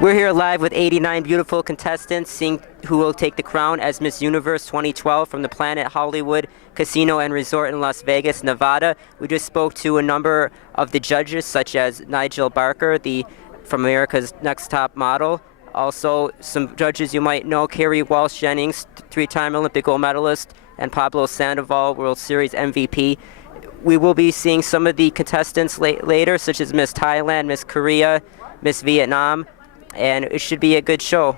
We're here live with 89 beautiful contestants seeing who will take the crown as Miss Universe 2012 from the Planet Hollywood Casino and Resort in Las Vegas, Nevada. We just spoke to a number of the judges, such as Nigel Barker, from America's Next Top Model. Also, some judges you might know, Kerry Walsh Jennings, three-time Olympic gold medalist, and Pablo Sandoval, World Series MVP. We will be seeing some of the contestants later, such as Miss Thailand, Miss Korea, Miss Vietnam, and it should be a good show.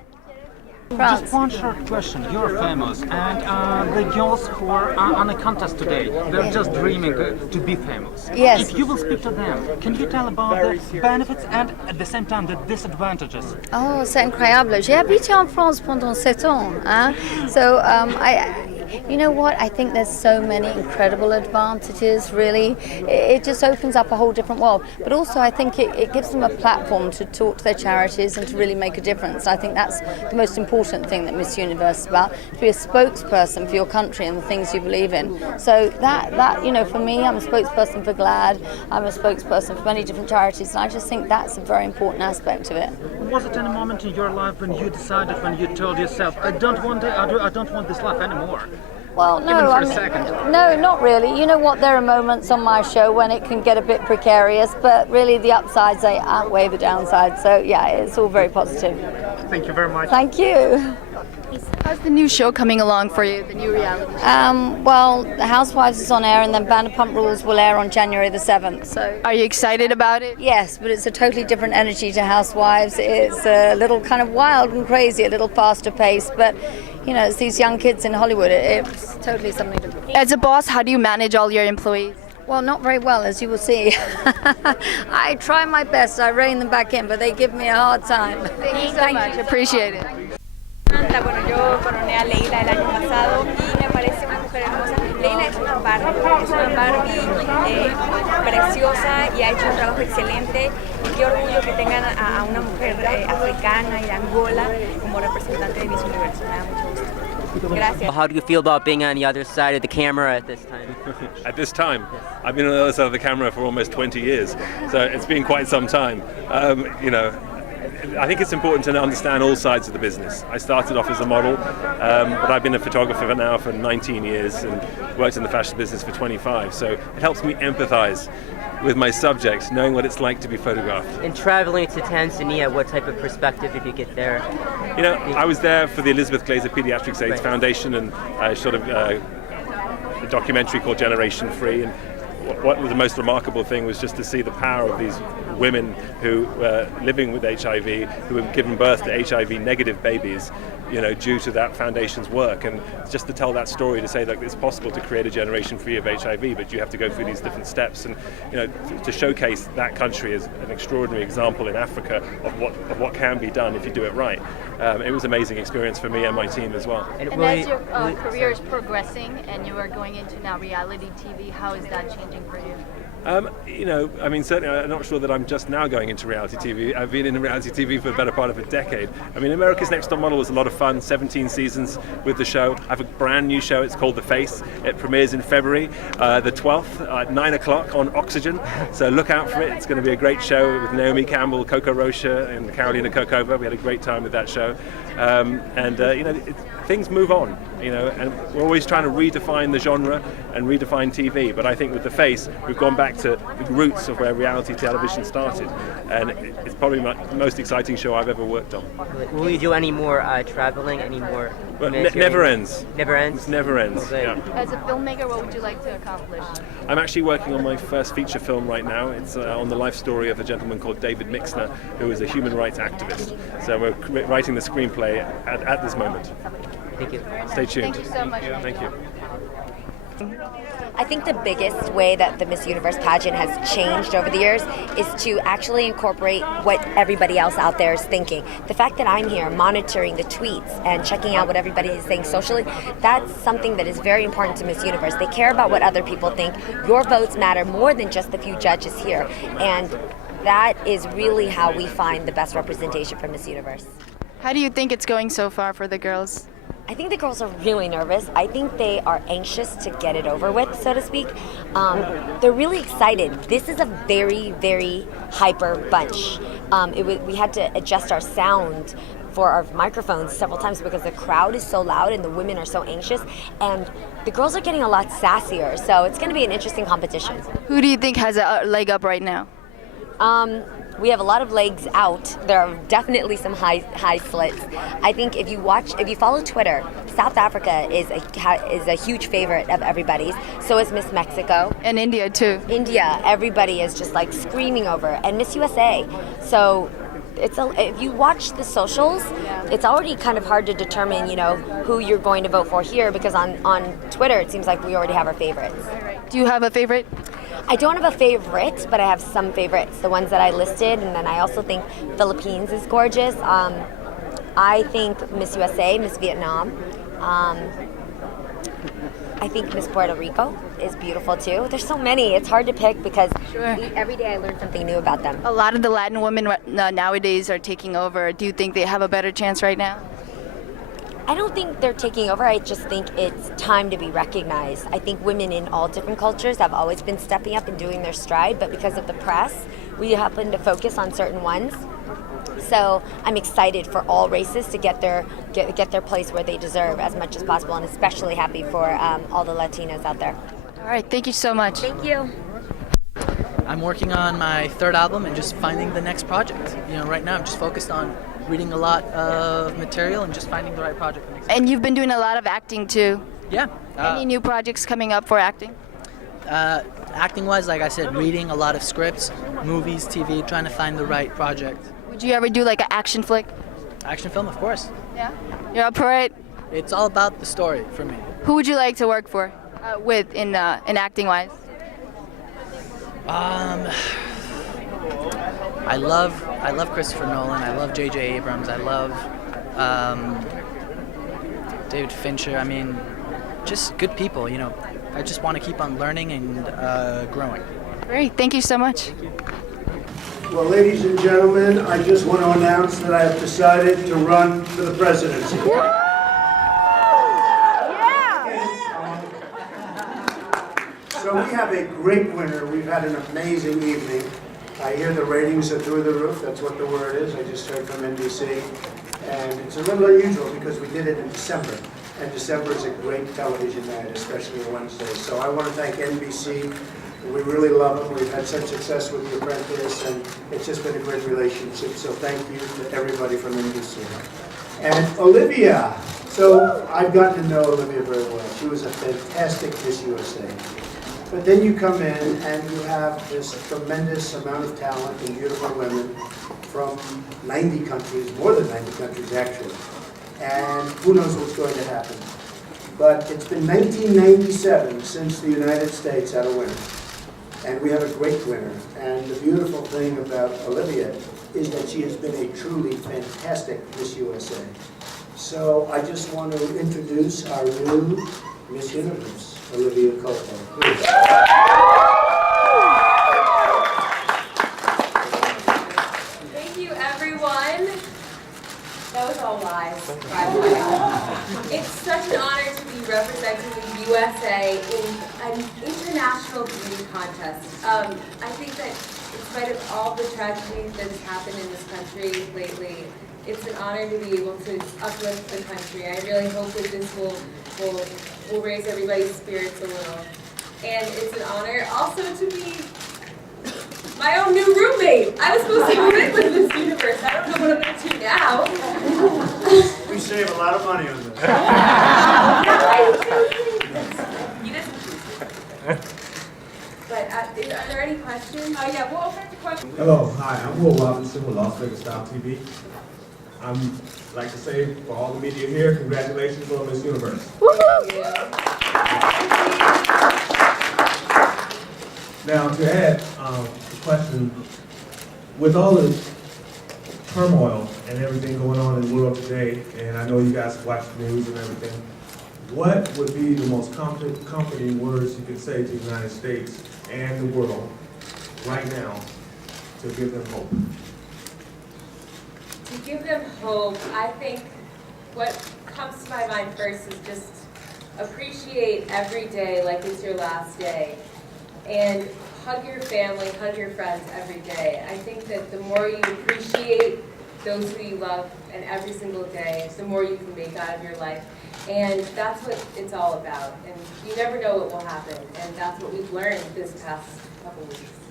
Just one short question. You're famous, and the girls who are on a contest today, they're just dreaming to be famous. Yes. If you will speak to them, can you tell about the benefits and at the same time the disadvantages? Oh, c'est incroyable. J'ai habité en France pendant 7 ans. Hein? So, you know what? I think there's so many incredible advantages, really. It just opens up a whole different world. But also, I think it gives them a platform to talk to their charities and to really make a difference. I think that's the most important thing that Miss Universe is about, to be a spokesperson for your country and the things you believe in. So that you know, for me, I'm a spokesperson for GLAAD, I'm a spokesperson for many different charities, and I just think that's a very important aspect of it. Was it any moment in your life when you decided, when you told yourself, I don't want this life anymore? Well, no, no, not really. You know what? There are moments on my show when it can get a bit precarious, but really the upsides they outweigh the downsides. So yeah, it's all very positive. Thank you very much. Thank you. How's the new show coming along for you, the new reality show? Well, The Housewives is on air, and then Vanderpump Rules will air on January the 7th. So. Are you excited about it? Yes, but it's a totally different energy to Housewives. It's a little kind of wild and crazy, a little faster paced, but you know, it's these young kids in Hollywood. It's totally something different. As a boss, how do you manage all your employees? Well, not very well, as you will see. I try my best. I rein them back in, but they give me a hard time. Thank you so much. Appreciate it. Bueno, yo coroné a Leila el año pasado y me parece una mujer hermosa. Leila es una Barbie preciosa y ha hecho un trabajo excelente. Y qué orgullo que tengan a una mujer africana y de Angola como representante de Miss Universo. Me da mucho gusto. Gracias. How do you feel about being on the other side of the camera at this time? At this time? I've been on the other side of the camera for almost 20 years, so it's been quite some time. You know, I think it's important to understand all sides of the business. I started off as a model, but I've been a photographer now for 19 years and worked in the fashion business for 25, so it helps me empathize with my subjects, knowing what it's like to be photographed. And traveling to Tanzania, what type of perspective did you get there? You know, I was there for the Elizabeth Glaser Pediatrics AIDS Foundation, and I shot a documentary called Generation Free, and what was the most remarkable thing was just to see the power of these women who were living with HIV, who were given birth to HIV-negative babies, you know, due to that foundation's work. And just to tell that story, to say that it's possible to create a generation free of HIV, but you have to go through these different steps. And you know, to showcase that country as an extraordinary example in Africa of what can be done if you do it right. It was an amazing experience for me and my team as well. And as your career is progressing and you are going into now reality TV, how is that changing for you? You know, I mean, certainly I'm not sure that I'm just now going into reality TV. I've been in reality TV for the better part of a decade. I mean, America's Next Top Model was a lot of fun, 17 seasons with the show. I have a brand new show, it's called The Face. It premieres in February the 12th at 9 o'clock on Oxygen. So look out for it. It's going to be a great show with Naomi Campbell, Coco Rocha, and Carolina Kokova. We had a great time with that show. You know, things move on, you know, and we're always trying to redefine the genre and redefine TV. But I think with The Face, we've gone back to the roots of where reality television started, and it's probably the most exciting show I've ever worked on. Will you do any more traveling, any more? Well, never ends. Never ends? It never ends, Okay. yeah. As a filmmaker, what would you like to accomplish? I'm actually working on my first feature film right now. It's on the life story of a gentleman called David Mixner, who is a human rights activist. So we're writing the screenplay at this moment. Thank you. Stay tuned. Thank you so much. Thank you. I think the biggest way that the Miss Universe pageant has changed over the years is to actually incorporate what everybody else out there is thinking. The fact that I'm here monitoring the tweets and checking out what everybody is saying socially, that's something that is very important to Miss Universe. They care about what other people think. Your votes matter more than just the few judges here. And that is really how we find the best representation for Miss Universe. How do you think it's going so far for the girls? I think the girls are really nervous. I think they are anxious to get it over with, so to speak. They're really excited. This is a very, very hyper bunch. We had to adjust our sound for our microphones several times because the crowd is so loud and the women are so anxious. And the girls are getting a lot sassier, so it's going to be an interesting competition. Who do you think has a leg up right now? We have a lot of legs out. There are definitely some high slits. I think if you follow Twitter, South Africa is a huge favorite of everybody's. So is Miss Mexico. And India too. India, everybody is just like screaming over, and Miss USA. So if you watch the socials, it's already kind of hard to determine, who you're going to vote for here, because on Twitter it seems like we already have our favorites. Do you have a favorite? I don't have a favorite, but I have some favorites, the ones that I listed, and then I also think Philippines is gorgeous. I think Miss USA, Miss Vietnam. I think Miss Puerto Rico is beautiful too. There's so many. It's hard to pick because every day I learn something new about them. A lot of the Latin women nowadays are taking over. Do you think they have a better chance right now? I don't think they're taking over. I just think it's time to be recognized. I think women in all different cultures have always been stepping up and doing their stride, but because of the press, we happen to focus on certain ones. So I'm excited for all races to get their place where they deserve as much as possible, and especially happy for all the Latinas out there. All right, thank you so much. Thank you. I'm working on my third album and just finding the next project. Right now I'm just focused on reading a lot of material and just finding the right project. And you've been doing a lot of acting too. Yeah. Any new projects coming up for acting? Acting-wise, like I said, reading a lot of scripts, movies, TV, trying to find the right project. Would you ever do like an action flick? Action film, of course. Yeah. You're up for it? It's all about the story for me. Who would you like to work with in acting-wise? I love Christopher Nolan. I love J.J. Abrams. I love David Fincher. I mean, just good people. I just want to keep on learning and growing. Great. Thank you so much. Well, ladies and gentlemen, I just want to announce that I have decided to run for the presidency. So we have a great winner. We've had an amazing evening. I hear the ratings are through the roof. That's what the word is. I just heard from NBC. And it's a little unusual because we did it in December. And December is a great television night, especially Wednesday. So I want to thank NBC. We really love them. We've had such success with The Apprentice, and it's just been a great relationship. So thank you to everybody from NBC. And Olivia. So I've gotten to know Olivia very well. She was a fantastic Miss USA. But then you come in and you have this tremendous amount of talent and beautiful women from 90 countries, more than 90 countries actually. And who knows what's going to happen. But it's been 1997 since the United States had a winner. And we have a great winner. And the beautiful thing about Olivia is that she has been a truly fantastic Miss USA. So I just want to introduce our new Miss Universe, Olivia Culpo. Please. Thank you, everyone. That was all lies. It's such an honor to be representing the USA in an international beauty contest. I think that in spite of all the tragedies that has happened in this country lately, it's an honor to be able to uplift the country. I really hope that this will raise everybody's spirits a little. And it's an honor also to be my own new roommate. I was supposed to move in with Miss Universe. I don't know what I'm going to do now. We save a lot of money on this. You guys can choose. But are there any questions? Yeah, we'll open up the questions. Hello, hi, I'm Will Robinson with Las Vegas Style TV. I'd like to say for all the media here, congratulations on Miss Universe. Thank you. Now to add the question, with all the turmoil and everything going on in the world today, and I know you guys watch the news and everything, what would be the most comforting words you could say to the United States and the world right now to give them hope? To give them hope, I think what comes to my mind first is just appreciate every day like it's your last day. And hug your family, hug your friends every day. I think that the more you appreciate those who you love and every single day, the more you can make out of your life. And that's what it's all about. And you never know what will happen. And that's what we've learned this past couple weeks.